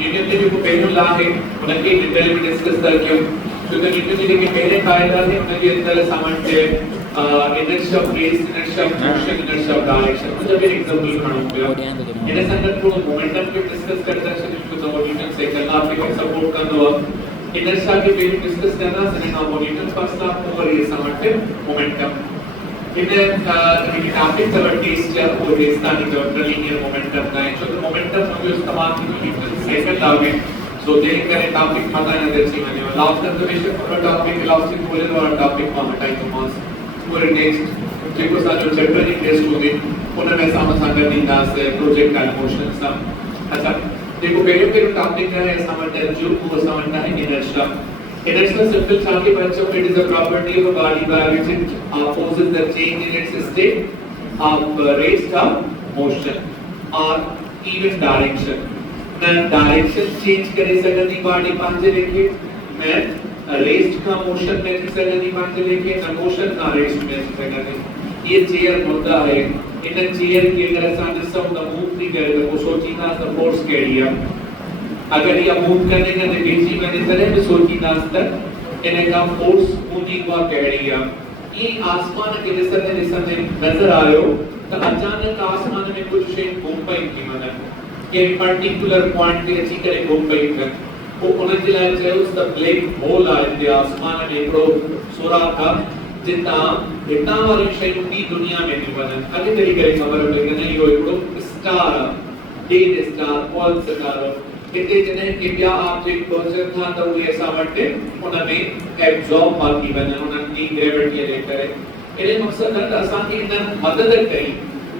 न्यूटन ने जेको पहिरियों ला आहे उनखे डिटेल में डिस्कस था कयूं छो त न्यूटन जी जेके पहिरें क़ाइदा आहिनि उनजे अंदर सामान जे inertia of rest inertia of motion inertia of direction उनजो भी एग्जांपल खणो पियो इन सां गॾु थोरो मोमेंटम खे डिस्कस करे था छॾियूं छो त न्यूटन सेकंड लॉ खे सपोर्ट कंदो आहे इनर्शिया खे पहिरियों डिस्कस कंदासीं इन खां पोइ न्यूटन फर्स्ट लॉ पोइ वरी असां वटि मोमेंटम इन टॉपिक अवर टेस्ट या वो रेस्तानी जो लीनियर मोमेंटम का है जो मोमेंटम जो इस्तेमाल की न्यूटन सेकंड लॉ में सो दे करे टॉपिक पता न दे सी माने law of conservation for topic elastic polar और topic for time of mass पूरे नेक्स्ट जेको सा जो चैप्टर जी टेस्ट होगी उन में सां गॾु ईंदासीं प्रोजेक्ट एंड मोशन सां अच्छा जेको पहिरियों टॉपिक है असां वटि जो वो असां वटि है इनर्शिया Inertia simple charge पंचम it is a property of a body by which it opposes the change in its state of rest of motion or even direction. Now direction change करे सकती body पंजे लेके मैं rest का motion में सकती पंजे लेके ना motion का rest में सकती ये chair मुद्दा है इन chair के अगर असां ॾिसूं त मूव थी करे त पोइ सोचींदा त फोर्स कहिड़ी आहे अगर ये मूव करने का बेची मैंने तरह में सोची नास्ता इन्हें का फोर्स पूरी को कह ये आसमान के दिशा नजर आयो तो अचानक आसमान में कुछ शे घूम पई थी माने के पर्टिकुलर पॉइंट पे अची करे घूम पई थी वो उन जे लाइ चयो त ब्लैक होल आहे ते आसमान में हिकड़ो सुराख आहे जिता हितां वारी शयूं बि दुनिया में थी वञनि अॻे तरी करे ख़बर पई कि इहो हिकड़ो स्टार आहे डेड स्टार पॉल स्टार इते जने के ॿिया ऑब्जेक्ट पहुचनि था त उहे असां वटि उन में एब्जॉर्ब थी वञनि उन्हनि जी ग्रेविटी जे करे इन मक़सद आहे त असांखे इन मदद कई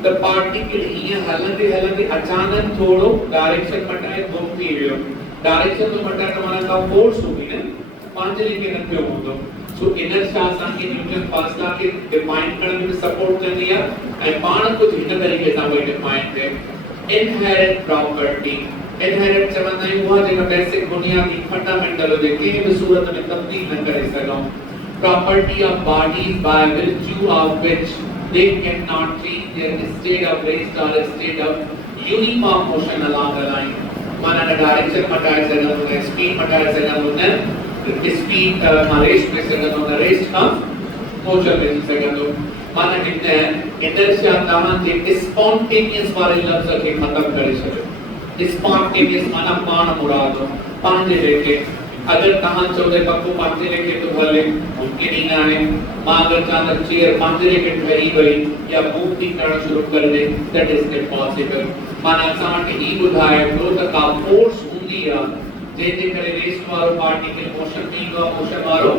त पार्टिकल ईअं हलंदे हलंदे अचानक थोरो डायरेक्शन मटाए घुम थी वियो डायरेक्शन जो मटाइण माना का फोर्स हूंदी न पंहिंजे लेखे न थियो हूंदो सो इनर्शिया असांखे न्यूटन फर्स्ट लॉ खे डिफाइन करण में सपोर्ट कंदी आहे ऐं पाण कुझु हिन तरीक़े सां वरी डिफाइन कयो इनहेरेंट प्रॉपर्टी इनहेरेंट चवंदा आहियूं उहा जेका बेसिक बुनियादी फंडामेंटल हुजे कंहिं बि सूरत में तब्दील न करे सघूं property of bodies by virtue of which they cannot change their state of rest or state of uniform motion along the line माना न डायरेक्शन मटाए सघूं न स्पीड मटाए सघूं न स्पीड खां रेस्ट में सघूं न रेस्ट खां मोशन में सघूं माना हिन इनर्शिया तव्हांजे स्पॉन्टेनियस वारे लफ़्ज़ खे ख़तम करे छॾियो स्पॉन्टेनियस माना पाण मुरादो पंहिंजे लेखे अगर तहां चओ त पप्पू पंहिंजे लेखे तो हले मुमकिन ई न आहे मां अगर चाह त चेयर पंहिंजे लेखे ठही वई या मूव थी करणु शुरू करे दे दैट इज इम्पॉसिबल माना असां वटि ई ॿुधाए थो त का फोर्स हूंदी आहे जंहिंजे करे रेस्ट वारो पार्टिकल मोशन में ईंदो आहे मोशन वारो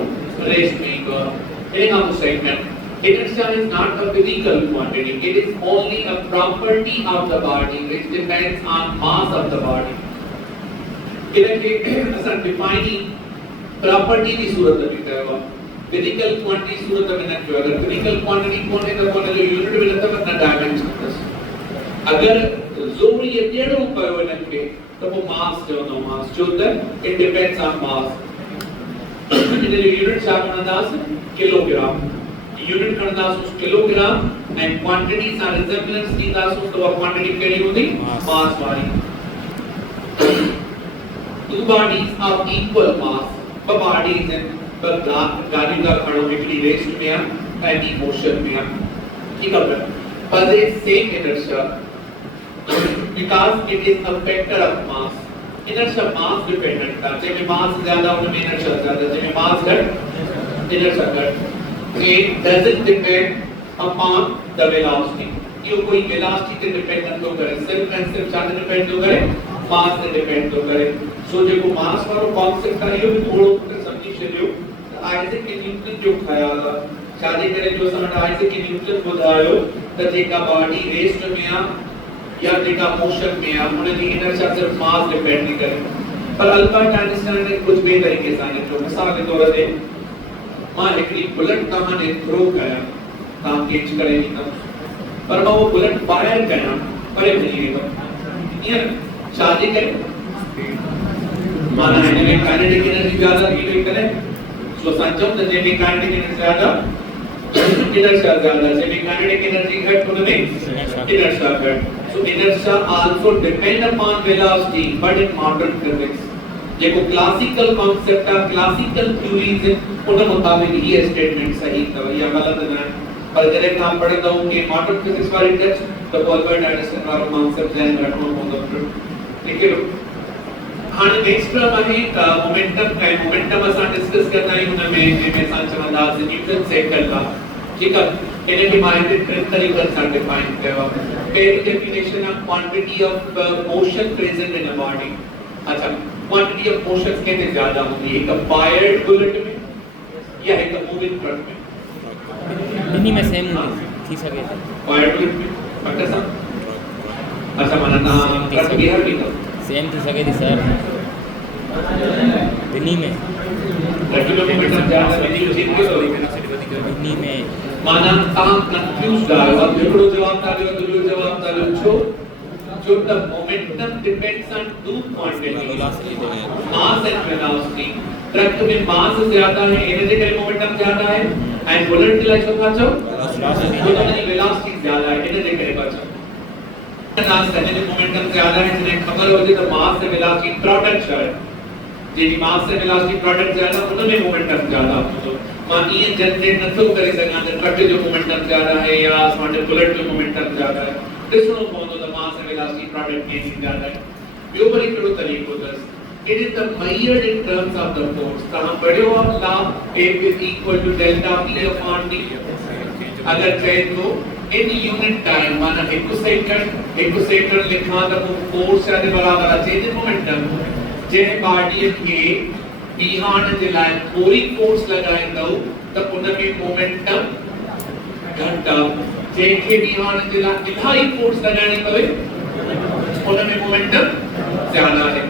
रेस्ट में ईंदो आहे इन खां पोइ second Inertia is not a physical quantity. It is only a property of the body which depends on mass of the body. इनके असां डिफाइनिंग प्रॉपर्टी की सूरत में कयो फिजिकल क्वांटिटी सूरत में न कयो अगर फिजिकल क्वांटिटी कोने त कोने जो यूनिट में नथो न डायमेंशन अगर ज़रूरी ॾेढो कयो इनके त पोइ मास चवंदो मास छो त इट डिपेंड्स ऑन मास इन जो यूनिट छा खणंदासीं किलोग्राम यूनिट खणंदासीं किलोग्राम ऐं क्वांटिटी सां रिजेम्बलेंस ॾींदासीं त उहा क्वांटिटी कहिड़ी हूंदी मास वारी two bodies of equal mass but bodies and but गाड़ी का खड़ो हिकड़ी रेस्ट में आ ऐं मोशन में आ ठीक है possess same inertia because it is a vector of mass inertia mass dependent था जैसे mass ज्यादा उनमें inertia ज्यादा जैसे mass घट inertia घट it doesn't depend upon the velocity ये कोई velocity पे डिपेंड न तो करे सिर्फ एंड सिर्फ चार्ज डिपेंड तो करे मास पे डिपेंड तो करे सो जेको मास वारो कॉन्सेप्ट आहे इहो बि थोरो समझी छॾियो आइज़ैक न्यूटन जो ख़्याल आहे छाजे करे जो असां आइज़ैक न्यूटन ॿुधायो त जेका बॉडी रेस्ट में आहे या जेका मोशन में आहे उन जी इनर्शिया सिर्फ मास डिपेंड नहीं करे पर अल्बर्ट आइंस्टाइन ने कुछ ॿिए तरीक़े सां लिखियो मिसाल के तौर ते मां हिकिड़ी बुलेट तव्हां ॾे थ्रो कयां तव्हां कैच करे ॾींदमि पर मां वो बुलेट फायर कयां परे वञी वेंदो ईअं छाजे करे माना इनमें काइनेटिक एनर्जी ज्यादा थी वई करे सो समझो त जंहिंमें काइनेटिक एनर्जी ज्यादा इनर्शिया ज्यादा जंहिंमें काइनेटिक एनर्जी घटि हुन में इनर्शिया घटि So inertia also depend upon velocity, but in modern physics, जेको क्लासिकल कॉन्सेप्ट है, क्लासिकल थ्योरीज है, उन मुताबिक ये स्टेटमेंट सही था या गलत है। पर जॾहिं खां पढ़ंदा हूं कि मॉडर्न फिजिक्स वारी टेक्स्ट त अल्बर्ट आइंस्टाइन वारो कॉन्सेप्ट ज़हन रखणो पवंदो। ठीक है, हाणे नेक्स्ट टर्म आहे मोमेंटम का। मोमेंटम असां डिस्कस कंदा आहियूं हुन में जंहिंमें असां चवंदासीं न्यूटन सेकंड लॉ। ठीक है, इनखे मां हिते टिनि तरीक़नि सां डिफाइन कयो आहे। पहिरीं definition of quantity of motion present in a body. अच्छा, क्वांटिटी ऑफ मोशन केते ज्यादा होंदी है, एक फायर्ड बुलेट में या एक मूविंग ट्रक में? इन्हीं में सेम थी सके फायर्ड बुलेट में पक्का सा। अच्छा, माना ना ट्रक बिहार भी तो सेम थी सके थी सर, इन्हीं में किलोमीटर ज्यादा नहीं ठीक के तो इन्हीं में माना ता कंफ्यूज आयो। अब हिकड़ो जवाब ता दियो, दूसरो जवाब ता दियो। छो जो the momentum depends on two quantities, mass and velocity। Truck में मास ज्यादा है, एनर्जी का मोमेंटम ज्यादा है, एंड बुलेट के लिए जो था वेलोसिटी ज्यादा है, एनर्जी का बचा ना सेकेंड मोमेंटम ज्यादा है। जिन्हें खबर हो तो मास से वेलोसिटी प्रोडक्ट है, जेडी मास से वेलोसिटी प्रोडक्ट ज्यादा उनमें मोमेंटम ज्यादा हो। मान ये जनरेट न तो करे सका ट्रक जो मोमेंटम ज्यादा है या हमारे बुलेट जो मोमेंटम ज्यादा है, ॾिसणो पवंदो त मास ऐं वेलोसिटी प्रोडक्ट केतिरी ज्यादा आहे। ॿियो वरी कहिड़ो तरीक़ो अथसि, it is the measured in terms of the force। तव्हां पढ़ियो आहे law F is equal to delta P upon D। अगर चए थो इन यूनिट टाइम, माना 1 सेकंड लिखा त पोइ फोर्स जे बराबर आहे चेंज इन मोमेंटम। जंहिं बॉडीअ खे बीहाण जे लाइ थोरी फोर्स लॻाईंदव त उन में मोमेंटम घटि आहे, जंहिंखे बीहाण जे लाइ इलाही फोर्स लॻाइणी पवे उन में मोमेंटम ज्यादा है।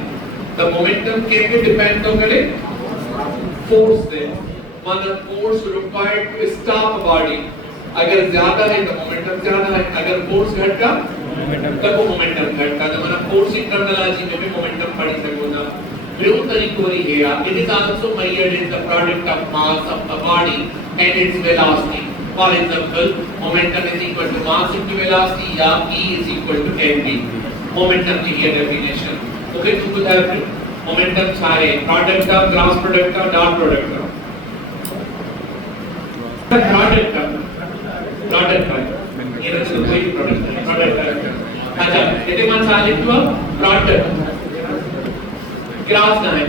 त मोमेंटम के पे डिपेंड तो करे फोर्स से। माना force required to stop a body अगर ज्यादा है तो मोमेंटम ज्यादा है, अगर फोर्स घटा तो वो मोमेंटम घटा। तो माना फोर्स इंटरनलाजी में भी मोमेंटम पढ़ी सको था। ॿियो तरीक़ो वरी हे आहे, it is also measured in the product of mass of the body and its velocity. For example, momentum is equal to mass into velocity या E is equal to mv। Momentum की ये definition। Okay, तू कुछ है फिर? Momentum सारे product of gross product of dot product of product का ये ना चलो कोई product का। अच्छा, इतने मान सारे तो product ग्रास ना है।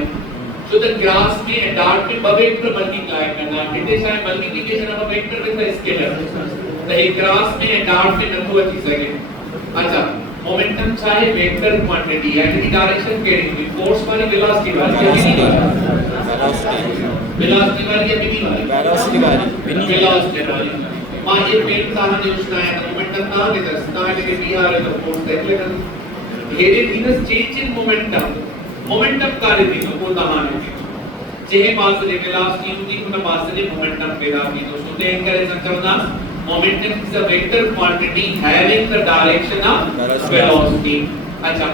So the graphs में dot में वेक्टर मल्टीप्लाई करना, इतने सारे multiplication of vector with the scalar. तो ये ग्राफ्स में dot में नंबर अच्छी सके। अच्छा, मोमेंटम चाहे वेक्टर क्वांटिटी है, यानी डायरेक्शन केड़ी हुई, फोर्स वाली वेलोसिटी वाली वेलोसिटी वाली या मिनी वाली वेलोसिटी वाली। मां ये पेन कहां ने उसना है मोमेंटम कहां ने दसना है कि बीआर है तो फोर्स देख लेगा। हेरे दिनस चेंज इन मोमेंटम कार्य थी तो को तहां ने जे पास ने वेलोसिटी हुई उन पास ने मोमेंटम पैदा थी। तो सुते करे समझना momentum is a vector quantity having the direction of velocity. अच्छा,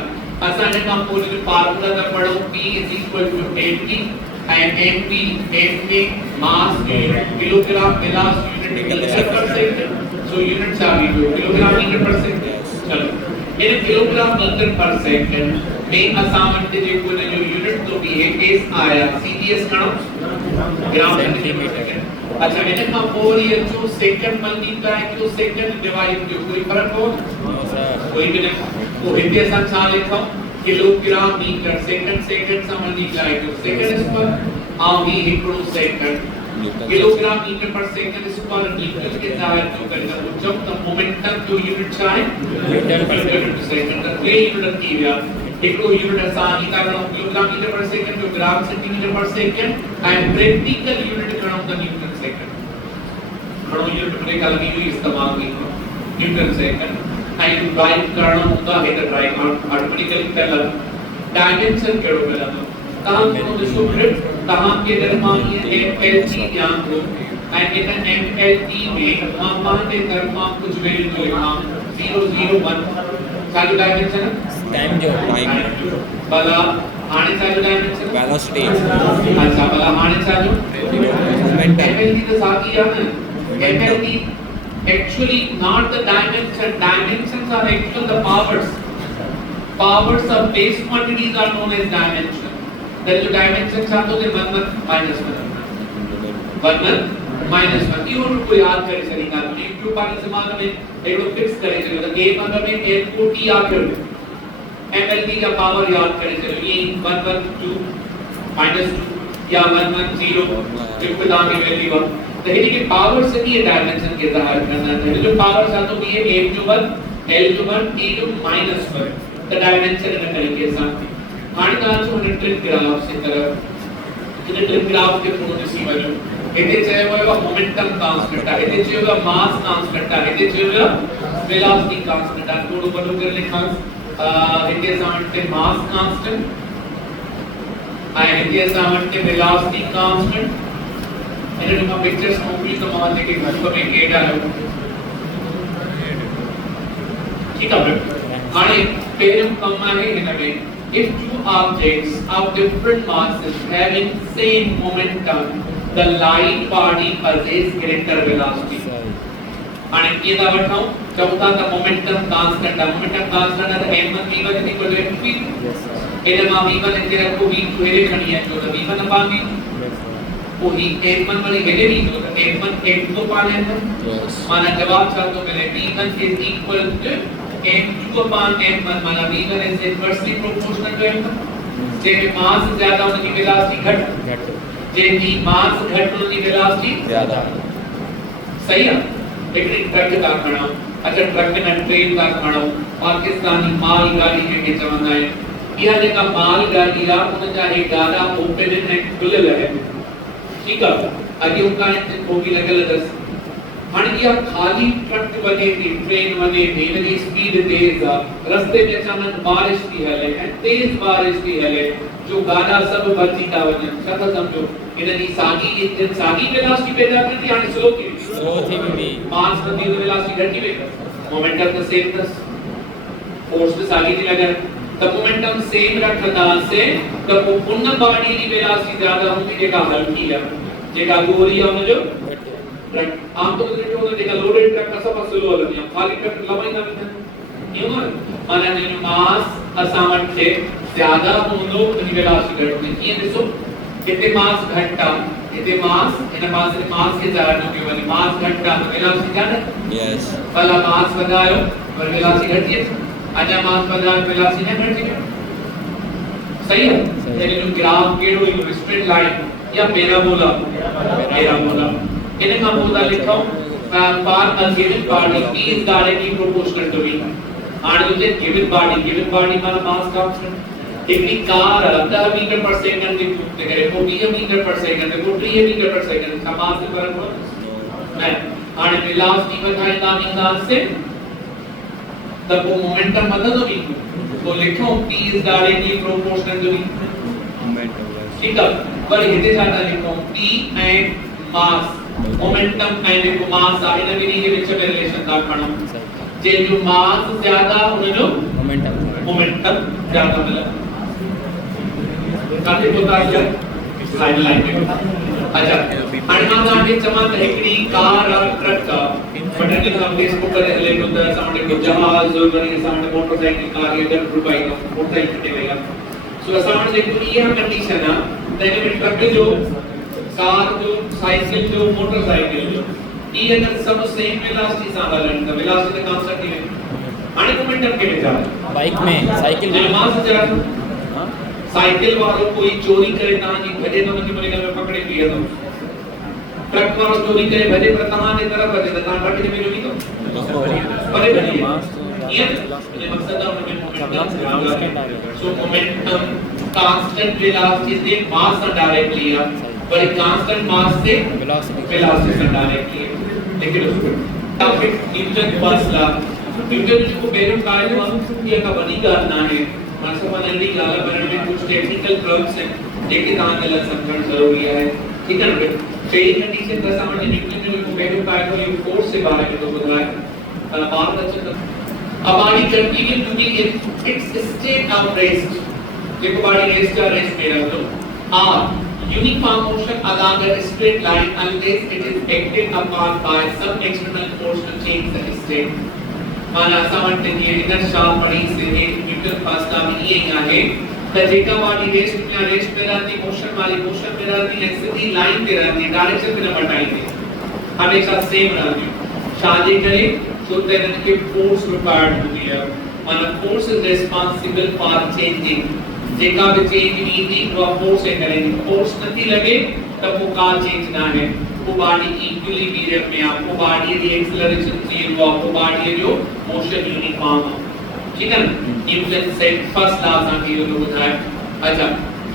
असा ने का पूरी फार्मूला दा पढ़ो P is equal to mv and mv mass kilogram velocity unit metre per second. So units are kilogram metre per second. चलो, इन kilogram metre per second में असा वटि जेको जो यूनिट तो भी है केस आया सीडीएस कणो ग्राम सेंटीमीटर। अच्छा, इन का पोर ये जो सेकंड मल्टीप्लाई क्यों सेकंड डिवाइड जो कोई फर्क हो कोई भी नहीं। तो हिंदी असन छा लिखो किलोग्राम मीटर सेकंड सा मल्टीप्लाई क्यों सेकंड स्क्वायर आ ही हिकड़ो second kilogram metre per second square Newton के जाहिर जो करे तो जब तक मोमेंटम जो यूनिट चाहे मीटर पर सेकंड तक ये यूनिट की गया। एकड़ो यूनिट असा ही था गणो किलोग्राम मीटर पर सेकंड जो ग्राम सेंटीमीटर पर सेकंड एंड प्रैक्टिकल यूनिट गणो द न्यूटन सेकंड। गणो यूनिट में का लगी हुई इस्तेमाल हुई न्यूटन सेकंड एंड ड्राइव करणो होता है तो ड्राइव ऑटोमेटिकली पहला डायमेंशन केड़ो पहला तो कहां को दिसो ग्रिड कहां के दरमान ये एमएलटी ध्यान दो एंड इन एमएलटी में मान दे दरमान कुछ वैल्यू जो हम 001 चालू डायमेंशन टाइम जो भला हाने चालू डायमेंशन वेलोसिटी। अच्छा, भला हाने चालू मोमेंटम एमएलटी तो साथ ही है ना। actually not the dimension. Dimensions are actually the powers. Powers of base quantities are known as dimension. Then जो dimensions are तो 1 1 minus 1 1 minus 1 ये उनको याद करे सरीका तो एक क्यों पानी दिमाग में एक लोग फिक्स करे चलो तो a अगर में a को t आकर mlt का पावर याद करे चलो ये 1 1 2 minus 2 या 1 1 0 जिसको दाम की वैल्यू है तो ये कि पावर से ये डायमेंशन के ज़ाहिर करना है जो पावर सा तो ये a to 1 l to 1 t to minus 1 the dimension इन तरीके से हानि का जो ट्रिक ग्राफ से तरफ इन ट्रिक ग्राफ के पूर्ण सीवल इथे चेयोगा मोमेंटम कांस्टेंट आहे इथे चेयोगा मास कांस्टेंट आहे इथे चेयोगा वेलोसिटी कांस्टेंट आहे थोडं बदल कर लिखा इथे सांगते मास कांस्टेंट आहे इथे सांगते वेलोसिटी कांस्टेंट એને તમે પિક્ચર્સ મોકલી તો માને કે તમે કેડા है ठीक है અને પેરમ કમા है ઇનમે if two objects of different masses having same momentum the light body possesses greater velocity અને કેદા વઠાઉ ચૌથા द momentum constant है m1 v1 equal to mv એને માં v1 એટલે રખો v2 એને ખણી है તો v1 અપાન v वही m1 वाली हेले नहीं तो m1 m2 पाने हैं माना जवाब चाह तो मैंने v1 is equal to m2 upon m1 माना v1 is inversely proportional to m1 जे में मास ज्यादा होने की वेलोसिटी घट जे की मास घट होने की वेलोसिटी ज्यादा सही है लेकिन ट्रक का खड़ा अच्छा ट्रक में ट्रेन का खड़ा पाकिस्तानी माल गाड़ी के चवंदा है यह जेका माल गाड़ी आ उन चाहे गाड़ा ओपन है खुले है ठीक है अभी उनका वो भी लगल दस हाने या खाली ट्रक बने थी ट्रेन बने थी इनकी स्पीड तेज है रास्ते में अचानक बारिश की हले है तेज बारिश की हले जो गाना सब बची का वजन सब समझो इनकी सागी वेलोसिटी पैदा करती है स्लो थी भी मास नदी वेलोसिटी घटी वे मोमेंटम का सेम दस फोर्स तो सागी नहीं लगा the momentum same रखना से the पुनः बॉडी की वेलोसिटी ज्यादा होती है का हल्की है जेका गोरी है जो ट्रक आम तो जो होता है जेका लोडेड ट्रक का सब स्लो वाला नहीं खाली ट्रक लंबाई ना नहीं ये माना जो मास असामन से ज्यादा होनो की वेलोसिटी घटती है ये देखो कितने मास घटता इतने मास के ज्यादा होगी वाली मास घटता तो वेलोसिटी ज्यादा यस पहला मास बढ़ायो और वेलोसिटी घटती है आजा मास बदलाव वेलोसिटी है घटती है सही है यानी जो ग्राफ केड़ो एक स्ट्रेट लाइन या पैराबोला इन्हें हम बोला लिखा पार a given body p is directly proportional to v and the given body माना मास कांस्टेंट एक कार 10 मीटर पर सेकंड की घूमते करे 40 metre per second 40 metre per second समास में फर्क हो नहीं and velocity बताएगा निकाल से तब वो मोमेंटम बता दो भी तो लिखो p is directly proportional to v ठीक है पर इधर जाता लिखो p and mass momentum and mass आ इन विधि के बीच में रिलेशन का खणो जे जो मास ज्यादा उन जो मोमेंटम ज्यादा मिला काफी होता है साइड लाइन अच्छा अणमा के चमत एकड़ी कार और ट्रक का बटन हम फेसबुक पर ले होता है सामने को जहाज और बनी सामने मोटरसाइकिल कार ये डर रुपए का मोटरसाइकिल चलेगा सो सामने देखो ये हम कंडीशन है दैट ट्रक जो कार जो साइकिल जो मोटरसाइकिल जो ये अगर सब सेम वेलोसिटी से हलन का वेलोसिटी कांस्टेंट है आणि मोमेंटम के विचार बाइक में साइकिल में मास जरा साइकिल वालों कोई चोरी करे ता जी भजे तो नहीं बोलेगा मैं पकड़े लिया तो ट्रक वाला चोरी करे भजे पर कहां ने तरफ भजे तो कहां भजे में जो नहीं तो परे बनी ये मकसद है उनमें मोमेंटम सो मोमेंटम कांस्टेंट वेलोसिटी से मास से डायरेक्टली है पर कांस्टेंट मास से वेलोसिटी से डायरेक्टली लेकिन उसको टॉपिक न्यूटन फर्स्ट ला न्यूटन को बेरम कार्य में ये का बनी करना है मानसा पनली गाला बनने में कुछ टेक्निकल टर्म्स हैं लेकिन आने अलग समझना जरूरी है ठीक है ना फेल कंडीशन का समझ न्यूटन ने को बेरम कार्य को ये फोर्स से बाहर के तो बताया बात अच्छा अब आगे continue to be in its state of rest देखो बॉडी रेस्ट का रेस्ट में रख दो or Uniform motion along a straight line unless it is acted upon by some external force to change the state. माना सामान्य ये inner sharp पड़ी से न्यूटन फर्स्ट लॉ में ये आहे त जेका वाली रेस्ट में रहती मोशन वाली मोशन में रहती है सीधी लाइन पे रहती डायरेक्शन में बटाई हमेशा सेम रहती शादी करे तो देन के फोर्स रिक्वायर्ड होती है माना force is responsible for changing जेका भी चेंज नहीं थी वो फोर्स से करेंगे फोर्स नहीं लगे तब वो का चेंज ना है वो बॉडी इक्विलिब्रियम में आपको बॉडी की एक्सेलरेशन चाहिए वो आपको बॉडी जो मोशन यूनिफॉर्म ठीक है न्यूटन सेट फर्स्ट लॉ आके ये लोग बताए अच्छा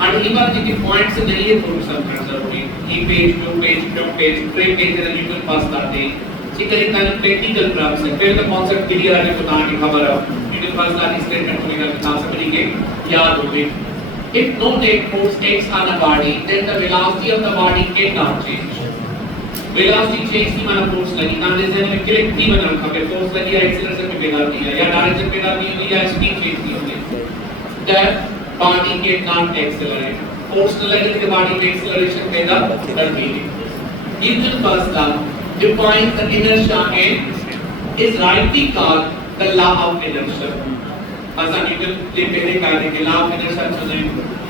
आणि ही बात जी पॉइंट्स नहीं है थोड़ा सा समझना जरूरी ये पेज टू पेज 3 पेज का न्यूटन फर्स्ट लॉ दे ठीक है इतना प्रैक्टिकल प्राप्त है फिर तो कॉन्सेप्ट क्लियर है तो बताने की खबर है न्यूटन फर्स्ट लॉ स्टेटमेंट को लेकर बता सकेंगे याद होगी if no net force acts on a body then the velocity of the body cannot change velocity change की माना force लगी ना जैसे में क्लिक नहीं बना रखा force लगी या एक्सेलरेशन पे पेगा दिया या डायरेक्शन पे पेगा दी या स्पीड चेंज की होती that body cannot accelerate force न लगे तो body में acceleration पैदा कर देगी Newton's first law defines the inertia and is rightly called the law of inertia असा न्यूटन के पहले कार्य के लॉ ऑफ इनर्शिया चुने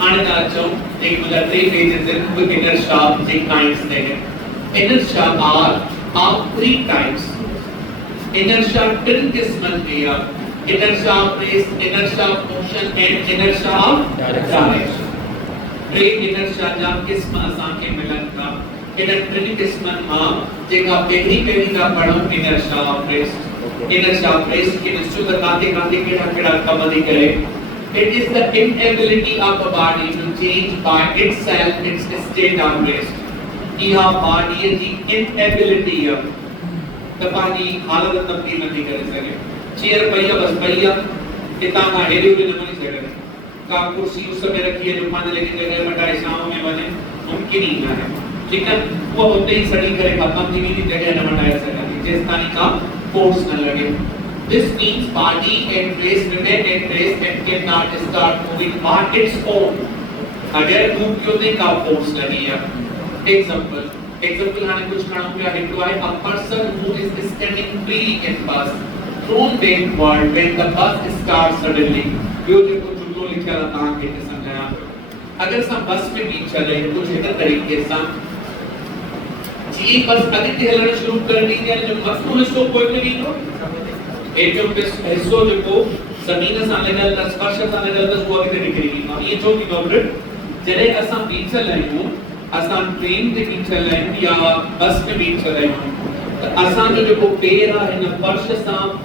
आने का जो एक मतलब 3 pages in quick inertia they kinds there inertia are of 3 types inertia तीन किस्म के हैं inertia of rest inertia of motion and inertia of direction break inertia जब किस्म आसान के मिलन का इन तीन किस्म हां जेका पहली का पढ़ो inertia of rest inertia of rest के निश्चित कांते केड़ा कम नहीं करे it is the inability of a body to change by itself its state of rest यह body की inability है the body हालत तब्दील नहीं कर सके चेयर पहिया बस पहिया इतना ना हेरी भी नहीं सके का कुर्सी उस समय रखी है जो पाने लेके जगह मटाई शाम में बने मुमकिन ही ना है ठीक है वो होते ही सड़ी करे खत्म नहीं की जगह न मटाया सके जिस तानी का force न लगे this means body at rest remain at rest and cannot start moving on its own अगर मूव क्यों का force लगी है example हमें कुछ कारणों पे लिखा है a person who is standing freely in bus thrown backward when the bus starts suddenly यो जो चुटलो लिखा था के समझना अगर हम बस में भी चले कुछ इस तरीके से जी बस अधिक हिलना शुरू कर दी है जो बस को इसको कोई नहीं तो एक जो हिस्सों जो जमीन से आने वाला स्पर्श से आने वाला वो आगे निकलेगी अब ये जो की डॉक्टर जरे असम बीच चल रहे हो असम ट्रेन के बीच चल रहे हो या बस में बीच चल रहे हो तो असम जो पैर है ना स्पर्श से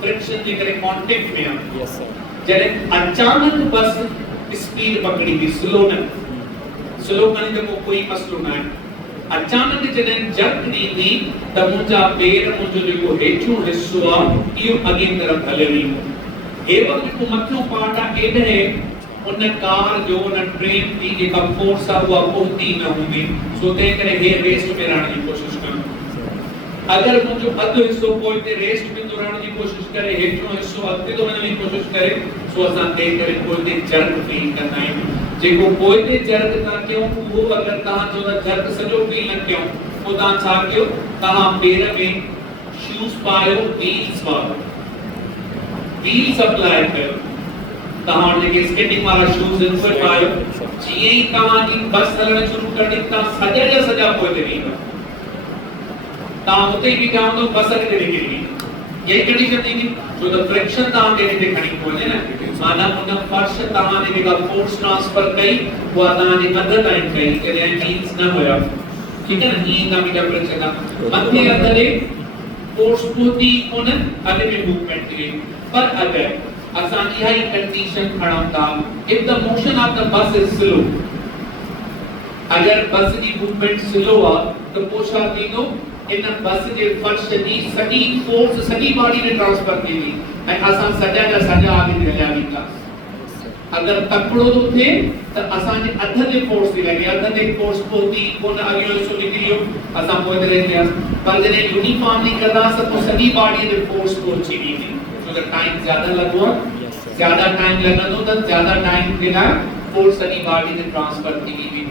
फ्रिक्शन के करे कांटेक्ट में आ यस सर जरे अचानक बस स्पीड पकड़ी थी स्लो करने जो कोई मसलो ना है अचानक जने जर्क दी थी त मुंजा पैर मुंजो जो हेठो हिस्सो आ इयो अगे तरफ हले नहीं हो ए वक्त को मथो पार्ट आ एडे उन कार जो उन ट्रेन थी जेका फोर्स आ वो पहुंची न होंदी सो ते करे हे रेस्ट में रहने की कोशिश कर अगर मुंजो अधो हिस्सो कोई ते रेस्ट में रहने की कोशिश करे हेठो हिस्सो अधे तो रहने की कोशिश करे सो असा ते करे कोई ते जर्क फील करना है जेको कोई ते जर्क ना क्यों वो अगर ता जो जर्क सजो फील न क्यों वो ता छा क्यों ता पैर में शूज पायो व्हील्स अप्लाई कयो ता जेके स्केटिंग वाला शूज इंसर्ट पायो जीए ही ता जी बस हलण शुरू कर दी ता सजा कोई ते नहीं ता होते भी क्या तो बस अगे निकली यही कंडीशन थी जो द फ्रिक्शन ता के ने खड़ी कोने ना माना उन फर्श ता ने का फोर्स ट्रांसफर कई वो ता ने अदर टाइम कई के मींस ना होया ठीक है ना ये ना भी फ्रिक्शन का मध्य अंदर फोर्स पूरी उन अगे में मूवमेंट थी पर अगर असान यही कंडीशन खड़ा था if the motion of the bus is slow अगर बस की मूवमेंट स्लो आ तो पोछा दीनो इन बस जे फर्श दी सॼी फोर्स सॼी बॉडी में ट्रांसफर थी ऐं असां सॼा आगे हलिया वेंदा अगर तकड़ो तो थे तो असां जे अध ते फोर्स थी लगे अध ते फोर्स पहुंची कोन अॻियो हिस्सो निकिरियो असां पोइ ते रहिया पर जॾहिं यूनिफॉर्म नहीं करदा तो सॼी बॉडी ते फोर्स पहुंची वेंदी छो त टाइम ज्यादा लगो ज्यादा टाइम लगंदो तो ज्यादा टाइम जे लाइ फोर्स सॼी बॉडी ते ट्रांसफर थी वेंदी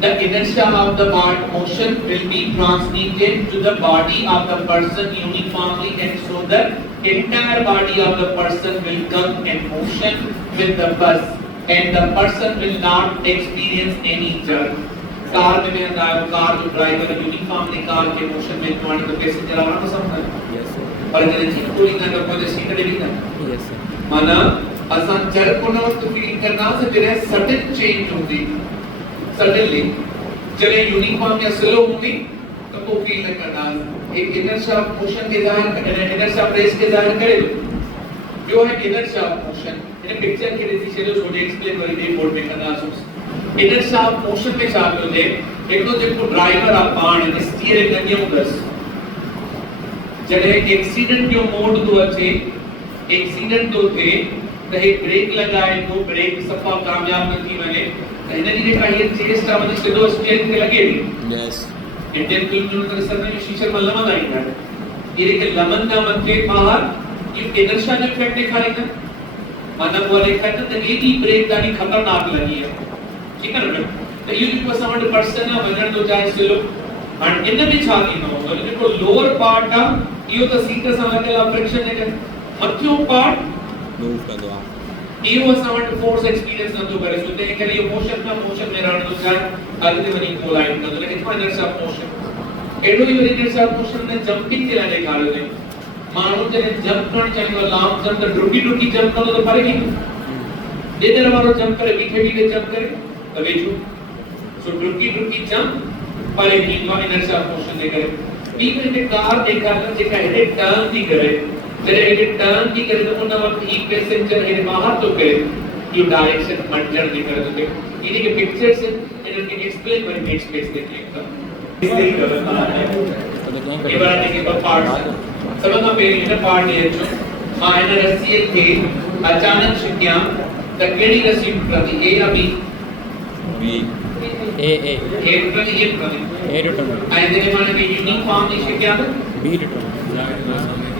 the inertia of the motion will be transmitted to the body of the person uniformly, and so the entire body of the person will come in motion with the bus, and the person will not experience any jerk. Car में मैं आया, कार जो driver uniformly car के मोशन में तुम्हारे तो कैसे चलाना तो समझ यस सर और जने चीज कोई ना तो कोई सीट नहीं ना यस सर माना असां चर को न वक्त फील करना से जने सडन चेंज होती सडनली जने यूनिफॉर्म या स्लो होती तो को फील न करना एक इनर्शिया ऑफ मोशन के ज़ाहिर इनर्शिया ऑफ रेस के ज़ाहिर करे जो है inertia of motion in picture के जैसे चलो छोटे एक्सप्लेन कर दे बोर्ड में करना सोच इनर्शिया ऑफ मोशन में शामिल होते एक तो जेको ड्राइवर आ पाण स्टीयरिंग नदियों दस जडे एक्सीडेंट जो मोड तो अचे एक्सीडेंट तो थे त हे ब्रेक लगाए तो ब्रेक सफा कामयाब न थी वने त हिन जी जेका ये चेस्ट आ वने सिधो स्टीयरिंग ते लगे यस इंडियन फिल्म जो तर सर में शीशे में लमन आई है ये के लमन का मथे बाहर ये इनर्शिया जो इफेक्ट दिखाई था माना वो देखा तो ये की ब्रेक दानी खतरनाक लगी है ठीक है ना तो ये जो साउंड पर्सन ना वजन तो चाहे स्लो एंड इन में छा थी नो तो जेको लोअर पार्ट आ इयो तो सीट सां लगल फ्रिक्शन है मथियो पार्ट मूव कंदो आ इयो साउंड फोर्स एक्सपीरियंस न तो करे सो ते करे ये मोशन में रहण तो चाहे अॻिते वञी कोलाइड कंदो लेकिन इतना inertia of motion Edo he inertia of motion ने जंपिंग के लाइ ॾेखारियो ने माण्हू जॾहिं जंप करणु चाहींदो लॉन्ग जंप त डुकी जंप कंदो त परे वेंदो ॾेदर वारो जंप करे बीठे जंप करे त वेझो सो डुकी जंप परे वेंदो इनर्शिया ऑफ मोशन जे करे ई करे कार ॾेखारियो जेका हेॾे टर्न थी करे जॾहिं हेॾे टर्न थी करे त उन वक़्तु ही पैसेंजर हेॾे ॿाहिरि थो करे इहो डायरेक्शन मटजण जे करे थो थिए इन्ही के पिक्चर्स इन्हनि खे एक्सप्लेन वरी नेक्स्ट पेज ते क्लिक कर इस तरीक़े तो ये बार देखिए ब पार्ट सब का पहिरीं हिन पार्ट ॾे अचो मां हिन रस्सीअ खे अचानक छिकियां त कहिड़ी रस्सी टुटंदी ए या बी बी ए टुटंदी ये टुटंदी ए टुटंदो ऐं जॾहिं मां हिनखे यूनिफॉर्म जी छिकियां त बी टुटंदो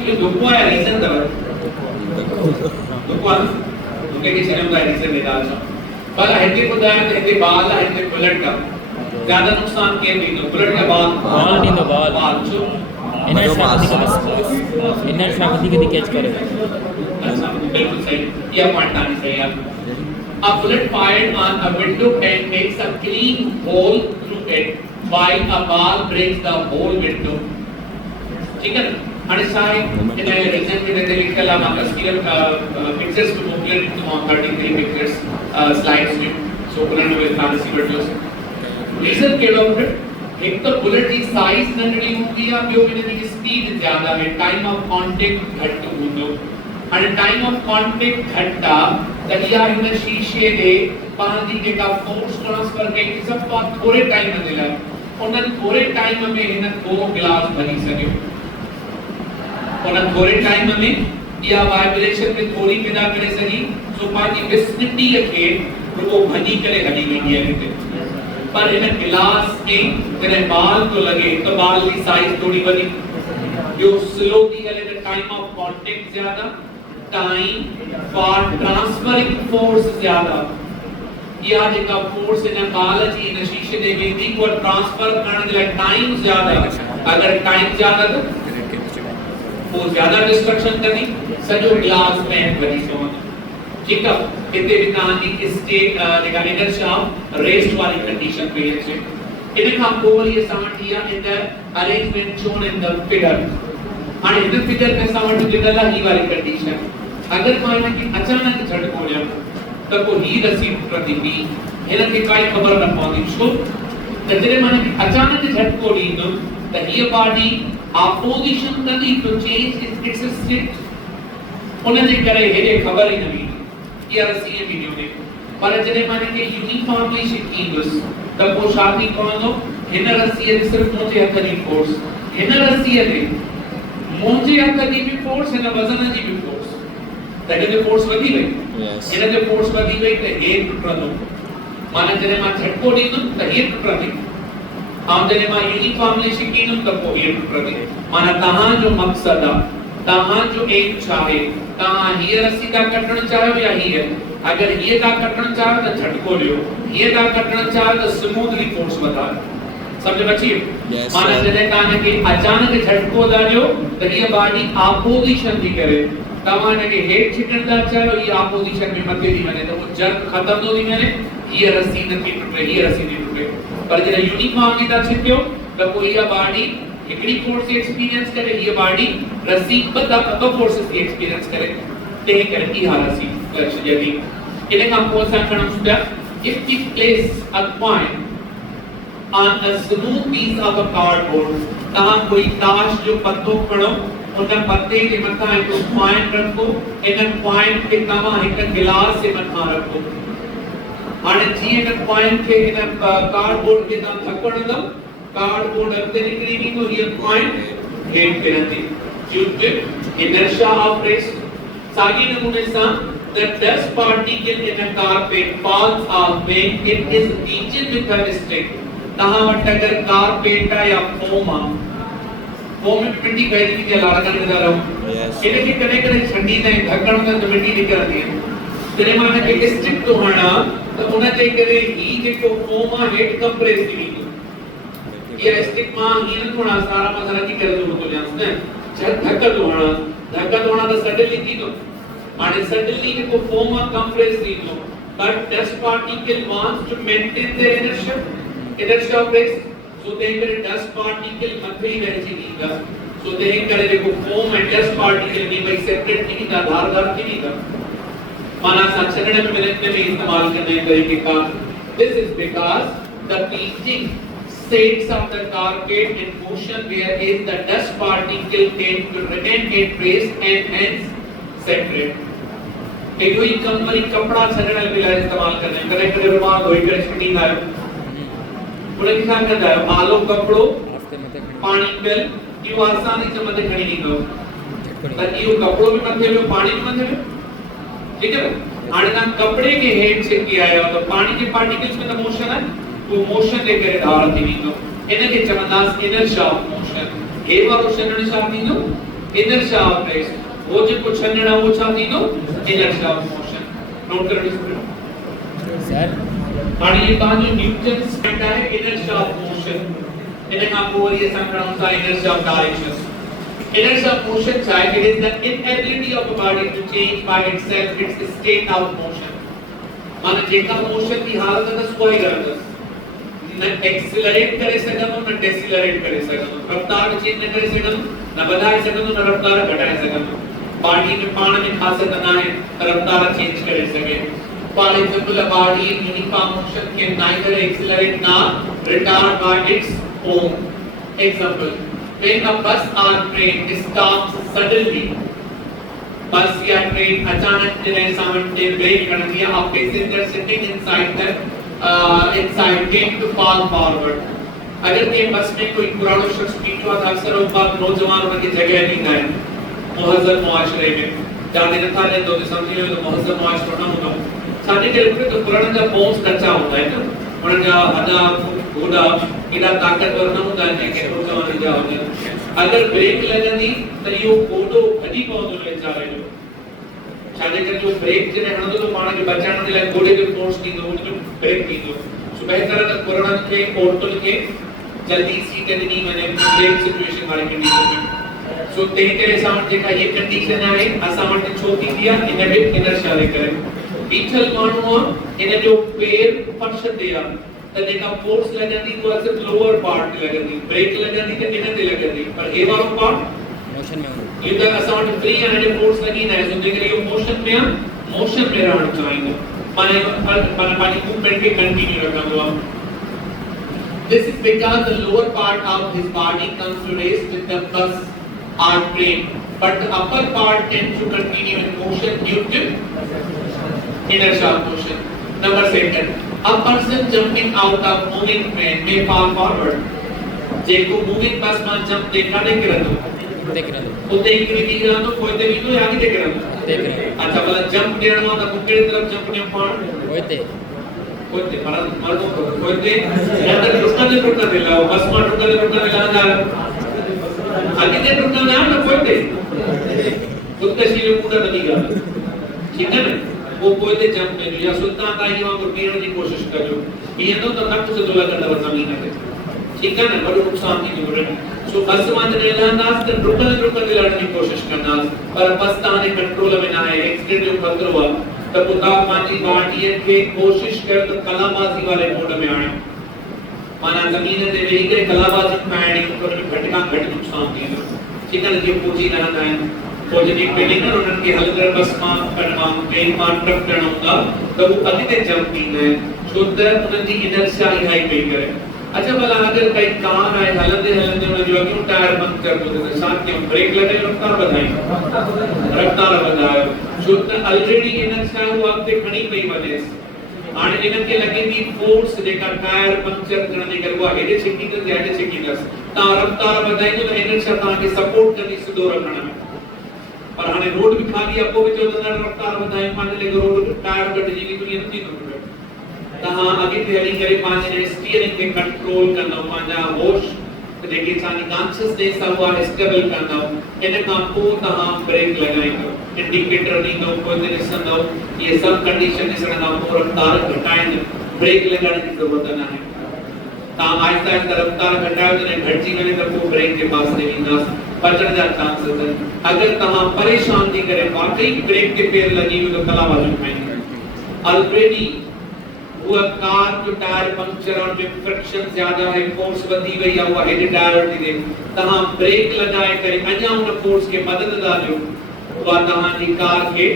इहो दुखो आहे रीज़न अथव दुखो आहे मूंखे के छॾियो था रीज़न ॾेढा अचो पर हिते ॿुधायो त हिते बाल आहे हिते बुलेट आहे ज़्यादा नुक़सान केरु ॾींदो बुलेट या बाल ॾींदो बाल छो इनर्शिया वधीक थी कैच करे अच्छा बिल्कुल सही यह पॉइंट आनी सही है a bullet fired on a window pane makes a clean hole through it while a ball breaks the whole window ठीक है हाणे साई इन रीजन में देते लिखल आहे मां तस्वीर पिक्चर्स को मोकले तो 33 पिक्चर्स स्लाइड्स में सो उन्हनि में तव्हां ॾिसी वठो रीजन कहिड़ो आहे एक तो बुलेट जी साइज नंढड़ी हूंदी आहे ॿियो हिन जी स्पीड ज्यादा है टाइम ऑफ कांटेक्ट घट हूंदो हाणे टाइम ऑफ कांटेक्ट घट आहे त इहा हिन शीशे ॾे पंहिंजी जेका फोर्स ट्रांसफर कई सभु पाण थोरे टाइम जे लाइ उन थोरे टाइम में हिन थोरो गिलास भरी सघियो उन थोरे टाइम में इहा वाइब्रेशन में थोरी पैदा करे सघी सो पंहिंजी विस्निटीअ खे रुगो भॼी करे हली वेंदी आहे हिते पर हिन गिलास में जॾहिं बाल तो लगे तो बाल की साइज थोड़ी वधी जो स्लो थी हले त टाइम ऑफ कांटेक्ट ज्यादा टाइम फॉर ट्रांसफरिंग फोर्स ज्यादा या जेका फोर्स इन बाल जी इन शीशे दे वेंदी को ट्रांसफर करण जे लाइ टाइम ज्यादा अगर टाइम ज्यादा तो वो ज्यादा डिस्ट्रक्शन कंदी सॼो गिलास में वधी थो ठीक है इते भी तव्हांजी स्टेट जेका इनर्शिया रेस्ट वाली कंडीशन पे अचे इन खां पोइ ये असां वटि इहा इन arrangement shown in the figure हाणे हिन फिगर में असां वटि ॾिनल आहे ही वारी कंडीशन अगर मां हिनखे अचानक झटको ॾियां त पोइ ही रस्सी टुटंदी बी हिनखे काई ख़बर न पवंदी छो त जॾहिं मां हिनखे अचानक झटको ॾींदुमि त हीअ बॉडी ऑपोजिशन कंदी टू चेंज इट्स स्टेट उन जे करे हेॾे ख़बर ई न हुई इहा रस्सी ईअं बीठी हुजे पर जॾहिं मां हिनखे यूनिफॉर्मली छिकींदुसि त पोइ छा थी पवंदो हिन रस्सीअ ते सिर्फ़ु मुंहिंजे हथ जी फोर्स हिन रस्सीअ ते मुंहिंजे हथ जी बि फोर्स हिन वज़न जी बि फोर्स त हिन जो फोर्स वधी वई हिन जो फोर्स वधी वई त हे टुटंदो माना जॾहिं मां झटको ॾींदुमि त हीअ टुटंदी ऐं जॾहिं मां यूनिफॉर्मली छिकींदुमि त पोइ हीअ टुटंदी माना तव्हांजो मक़सदु आहे तव्हांजो एम छा आहे तव्हां हीअ रस्सी था कटणु चाहियो या हीअ अगर ये का कटण चाहे तो झटको लियो, ये का कटण चाहे तो स्मूथली फोर्स बता समझ बची माना जने काने के अचानक झटको दालियो तो ये बॉडी अपोजिशन थी करे तमाने के हेड छिकण दा चाहे ये अपोजिशन में मथे दी मैंने तो वो जर्क खत्म तो दी मैंने ये रस्सी नथी टूटे ये रस्सी नहीं टूटे पर जने यूनिफॉर्म की दा छिकियो तो कोई ये बॉडी हिकड़ी फोर्स से एक्सपीरियंस करे ये बॉडी रस्सी बता अब फोर्सेस की एक्सपीरियंस करे ते करे की हालसी यदि इने का पोसा करण सुदा if we place a coin on a smooth piece of a cardboard तहां कोई ताश जो पत्तो खड़ो उन पत्ते के मथा एक कॉइन रखो इन कॉइन के तमा एक गिलास से मथा रखो हाने जी इन कॉइन के इन कार्डबोर्ड के ता थकण दो कार्डबोर्ड अगते निकली नहीं तो ये कॉइन हेड पे रहती due to inertia of rest सागी नमूने सा the dust particle in a carpet falls off when it is reached with a stick तहां वट अगर कारपेट या फोम में मिट्टी गई थी लाड़ा करने जा रहा हूं इने के कने कने ठंडी ने ढक्कन में तो मिट्टी निकलती है तेरे माने के स्टिक तो हणा तो उन जे करे ही जेको फोम हेड कंप्रेस थी ये स्टिक मां ही न थोड़ा सारा मसला की कर दो तो जानस ने जब धक्का तो हणा तो सडनली थी तो माने सडनली जेको फोम कंप्रेस थी तो but dust particle wants to maintain their inertia of rest so they करे dust particle मथे ही रह जीगा so they करे देखो foam and dust particle नहीं भाई सेपरेट नहीं था धार की नहीं था माना संचरण में मिनट में इस्तेमाल करने तरीके का this is because the pitching states of the carpet in motion where is the dust particle tend to retain a trace and hence separate एक कोई कंपनी कपड़ा छड़ने के लिए इस्तेमाल करने करे करे रुमाल धोई कर फिटिंग आयो उन्हें क्या करता है आलो कपड़ो पानी में ये आसानी से मत खड़ी नहीं दो पर ये कपड़ों में मत में पानी में मत ठीक है आने कपड़े के हेड से किया है तो पानी के पार्टिकल्स में तो मोशन है वो मोशन लेकर धार थी नहीं तो इन्हें के चमदास इनर्शिया ऑफ मोशन हे वालो छनण सा थी तो इनर्शिया ऑफ रेस्ट वो जो कुछ छनड़ा वो छा थी तो इनर्शिया ऑफ मोशन नोट कर लीजिए सर और ये कहां जो न्यूटन्स कहता है इनर्शिया ऑफ मोशन इन्हें आपको और ये समझना सा inertia of direction inertia of motion child it is the inability of a body to change by itself its state of motion माने जेका मोशन की हालत है तो कोई गलत न एक्सीलरेट करे सकनो न डिसेलरेट करे सकनो रफ्तार चेंज न करे सकनो न बढ़ाए सकनो न रफ्तार घटाए सकनो बॉडी में पाण में खासियत ना है रफ्तार चेंज करे सके for example a body in uniform motion can neither accelerate nor retard by its own example when a bus or train stops suddenly bus या train अचानक चले सामने ब्रेक कर दिया a passenger sitting inside tend to fall forward अगर ये बस में कोई पुराना शख्स पीछे आता अक्सर वो बात नौजवान उनकी जगह नहीं है मुहज्जब मुआशरे में जाने न था ले दो समझिए तो मुहज्जब मुआशरा ना होगा साने के लिए तो पुराना का बोन्स कच्चा होता है ना उनका अदा गोदा इना ताकतवर न होता है कि नौजवान जा होता अगर ब्रेक लगंदी तो यो गोदो कदी पहुंचो ले जा रहे हो छाने कर जो ब्रेक जने हणो तो माने के बचाने के लिए गोदे के फोर्स दी दो तो ब्रेक दी दो सुबह तरह तक कोरोना के औरतों के जल्दी सीट नहीं मैंने ब्रेक सिचुएशन वाली कंडीशन में सो ते के साउंड जेका ये कंडीशन है असा मटे छोटी दिया इनहिबिट इनर्शिया लेकर बीठल मानो इन जो पैर फर्श दिया तो जेका फोर्स लगंदी वो सिर्फ लोअर पार्ट पे लगंदी ब्रेक लगंदी तो इन ते लगंदी पर ए वाला पार्ट मोशन में ये तो असाउंड फ्री एंड फोर्स लगी ना सो देख रही हो मोशन में रहना चाहिए माने पानी मूवमेंट के कंटिन्यू रखना हुआ this is because the lower part of his body comes to rest with the bus or train but the upper part tends to continue in motion due to inertia of motion number second a person jumping out of moving train may fall forward जेको moving bus में jump देखा नहीं करतो देख रहे हो वो देख के भी तो कोई ते भी तो आगे देख रहा है अच्छा वाला जंप देना तो कुकड़े तरफ जंप नहीं पाड़ होते मर्दों को होते यार उसका ने टूटा दिला बस में टूटा दिला जा आगे ने टूटा ना होते खुद का शीरे पूरा नहीं गया ठीक है ना वो कोई ते जंप में या सुल्तान ताई वहां को बीहण जी कोशिश कजो बीहंदो तो नक से दोला कंदव ज़मीन ते ठीक है ना बड़ो नुकसान थी गुरे सो बस मान ने लहंदास त रुकन लड़न जी कोशिश करनास पर बस ताने कंट्रोल में ना है एक्सीडेंट जो खतरो है त पुता मांजी गाड़ियन के कोशिश कर तो कलाबाजी वाले मोड में आणे माना जमीन ते वेही करे कलाबाजी खाइणी तो घटका घट नुकसान थी ठीक है ना जे पूजी रहंदा आहिनि तो जॾहिं बिल्डिंगर उन्हनि खे हलंदड़ बस मां ट्रेन मां ट्रक करणो हूंदा त हू अॻिते जंप थींदा आहिनि छो त उन्हनि जी इनर्शिया इलाही पई करे अच्छा भला अगर कई कार आहे हलंदे हलंदे उन जो अॻियों टायर पंक्चर थो थिए छा कयूं ब्रेक लॻाई रफ़्तार वधायो छो त ऑलरेडी इनर्शिया हू अॻिते खणी पई वञेसि हाणे इन्हनि खे लॻे थी फोर्स जेका टायर पंक्चर करण जे करे उहा हेॾे छिकींदसि या हेॾे छिकींदसि तव्हां रफ़्तार वधाईंदो त इनर्शिया तव्हांखे सपोर्ट कंदी सिधो रखण में पर हाने रोड भी खाली है आपको भी जो रफ्तार वधाई पाने ले रोड टायर घटजी वी तो ये नहीं तो तहां आगे ते हली करे पाने स्टीयरिंग के कंट्रोल करना पांजा होश जेके चानी कॉन्शियसनेस हुआ स्टेबल करना इन का को तहां ब्रेक लगाइंदो इंडिकेटर नींदो कोई ने ॾिसंदो ये सब कंडीशन ॾिसण खां पोइ रफ्तार घटाइंदो ब्रेक लॻाइण जी ज़रूरत न आहे तहां आहिस्ता आहिस्ता रफ्तार घटायो त घटजी वञे त पोइ ब्रेक जे पास ते वेंदास बचण जा चांसेस आहिनि अगर तहां परेशान थी करे वाकई ब्रेक के पैर लगी हुई तो कलाबाजी खाएंगे ऑलरेडी वो कार जो टायर पंक्चर और जो फ्रिक्शन ज्यादा है फोर्स वधी वई है वो हेड टायर थी दे तहां ब्रेक लगाए करे अञा उन फोर्स के मदद दाजो वो तहां जी कार के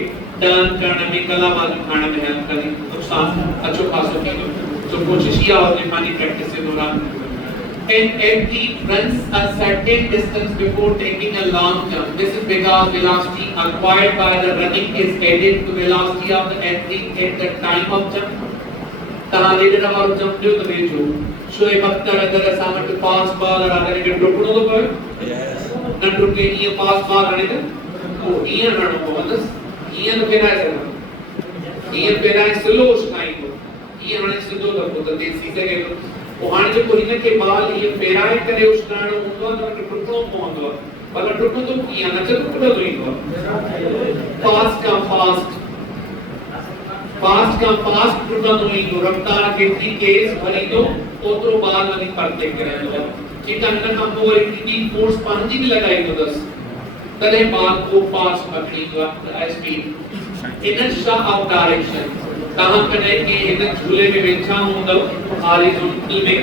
टर्न करण में कलाबाजी खाने में हेल्प करी नुकसान अच्छो खासो थींदो तो कोशिश इहा हुजे पंहिंजी प्रैक्टिस जे दौरान and athlete runs a certain distance before taking a long jump. This is because velocity acquired by the running is added to velocity of the athlete at the time of jump. तहां रेड वारो जंप जो त वेचो शोएब अख्तर अगर असां वटि fast bowler अगर के डुकणो तो पवे न डुके ये फास्ट बॉल हणे त ओ ये हणो पवंदस ये न फेराए सघंदो ये फेराए स्लो उछलाईंदो ये हणे सिधो त पोइ त देसी सघे थो हाणे जेको हिन खे बाल ये फेराए करे उछलाइणो हूंदो आहे त टुकणो पवंदो आहे भला टुकंदो कीअं न त टुकंदो ईंदो आहे फास्ट का फास्ट टुकंदो ईंदो रफ्तार केतिरी तेज भरींदो ओतिरो बाल वधी परते करंदो ठीकु आहे हिन खां पोइ वरी फोर्स पंहिंजी बि लॻाईंदो अथसि तॾहिं बाल को फास्ट पकड़ींदो आहे स्पीड इनर्शिया ऑफ डायरेक्शन तहां कॾहिं के हिन झूले में वेठा हूंदव हॉरिजॉन्टल में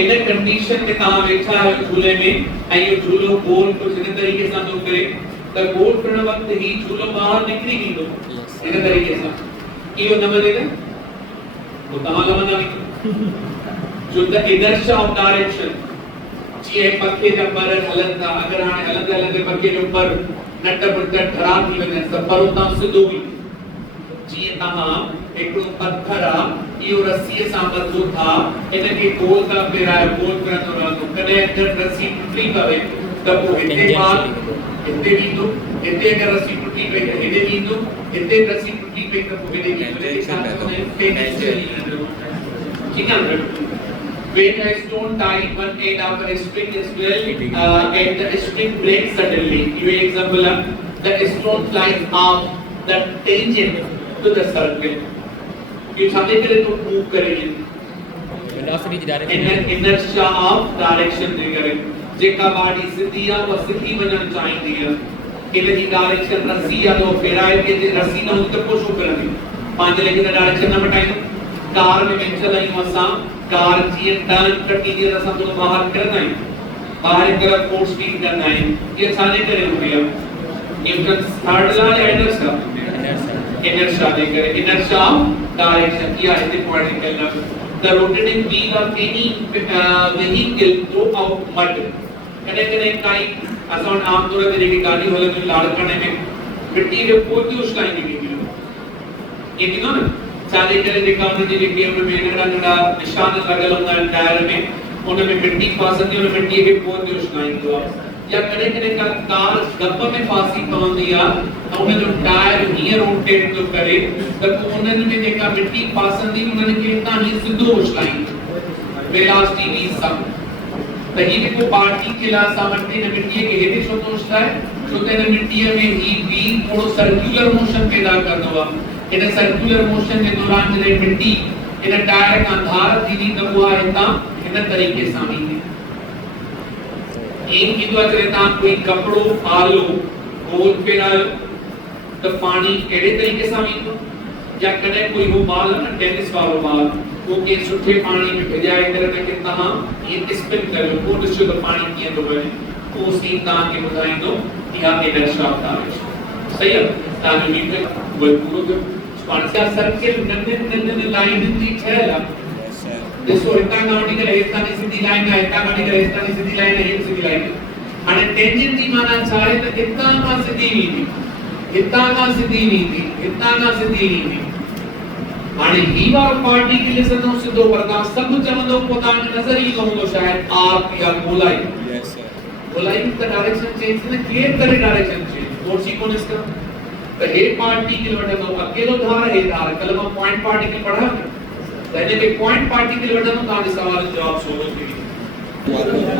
इन कंडीशन में तहां वेठा आहियो झूले में ऐं इहो झूलो गोल कुझु हिन तरीक़े सां थो करे त गोल करण वक़्तु ही झूलो ॿाहिरि निकिरी वेंदो हिन तरीक़े सां इहो न वञे त पोइ तव्हां लवंदा वेंदो छो त इनर्शिया ऑफ डायरेक्शन जीअं पखे जा पर हलनि था अगरि हाणे हलंदे हलंदे पखे जो पर नट बुट ख़राब थी वञे त पर उतां सिधो बि जीअं तव्हां हिकिड़ो पत्थर आहे इहो रस्सीअ सां ॿधो था इनखे गोल था फेरायो गोल फिरंदो रहंदो कॾहिं अगरि रस्सी टुटी पवे त पोइ हिते बाल हिते वेंदो हिते अगरि रस्सी टुटी पई त हेॾे वेंदो हिते रस्सी टुटी पई त पोइ हेॾे वेंदो ठीकु आहे When a stone tied one end of a string is well and the string breaks suddenly. Give an example. The stone flies off the tangent to the circle. You सामने करे तो move करेंगे. Velocity की direction. Inertia of direction दे करे. जेका body सीधी है वो सीधी बनना चाहिए है. इनकी direction रस्सी या तो फेराए के रस्सी ना उतर पुश करनी. पांच लेकिन direction ना बताइए. कार में वेंचर लाइन वसा कार जी टर्न कटी जी रसा तो बाहर करना है बाहर की तरफ फोर्स फीड करना है ये सारे करे हो गया न्यूटन थर्ड लॉ इनर्शिया दे करे इनर्शिया डायरेक्शन किया है point law the rotating wheel of any vehicle through out mud कने काई असन आम तौर पे जेकी गाड़ी होले तो लाड़ करने में मिट्टी के पोती उछलाएंगे ये दिनो ना चाले करे देखा उन्होंने जी गेम में नगड़ा निशान लगल होंदा टायर में उन में मिट्टी फासंदी उन मिट्टी के पोत उछलाइंदो या कने का कार गप में फासी पवंदी आ तो उन जो टायर हियर रोटेट तो करे त उनन में जेका मिट्टी फासंदी उनन के इतना ही सिद्धो उछलाइंदो वेलोसिटी भी सब त ये को पार्टी के ला सामर्थ्य ने मिट्टी के हेठे छो तो उछलाए छो त हिन मिटीअ में ही बीम थोरो सर्कुलर मोशन पैदा कंदो आहे। इन सर्कुलर मोशन जे दौरान जॾहिं मिटी इन टायर खां धार थींदी त उहा हितां हिन तरीक़े सां ईंदी। ईअं थींदो आहे जॾहिं तव्हां कोई कपिड़ो आलो गोल फेरायो त पाणी कहिड़े तरीक़े सां ईंदो, या कॾहिं कोई हो बाल न टेनिस वारो बाल वो के सुठे पानी में भिजाए करे त कि तव्हां ईअं स्पिन कयो पोइ ॾिसो त पाणी कीअं थो वञे, उहो सीन तव्हांखे ॿुधाईंदो इहा इनरशिया डायरेक्शन। सही आहे, तव्हांजो मीटर उहो पूरो थियो। पाण सां सर्किल नंढनि लाइननि जी ठहियल आहे। ॾिसो हितां खां वठी करे हेठां जी सिधी लाइन आहे, हितां खां वठी करे हेठां जी सिधी लाइन आहे, हेठि सिधी लाइन आहे। हाणे टेंजेंट जी माना छा आहे त हितां खां सिधी वेंदी, हितां खां सिधी वेंदी, हितां खां सिधी वेंदी। हाणे ही वारो पार्टिकल ॾिसंदो सिधो, पर तव्हां सभु चवंदो पोइ तव्हांखे नज़र ईंदो हूंदो शायदि आर्क या गोलाई। गोलाई त डायरेक्शन चेंज थी न, केर करे डायरेक्शन चेंज और सी कोन इसका त हे पार्टिकल वठंदो अकेलो धार, हे धार। कल मां पॉइंट पार्टिकल पढ़ा त हिन में पॉइंट पार्टिकल वठंदो, तव्हांजे सवाल जो जवाब सोलो थी वेंदो।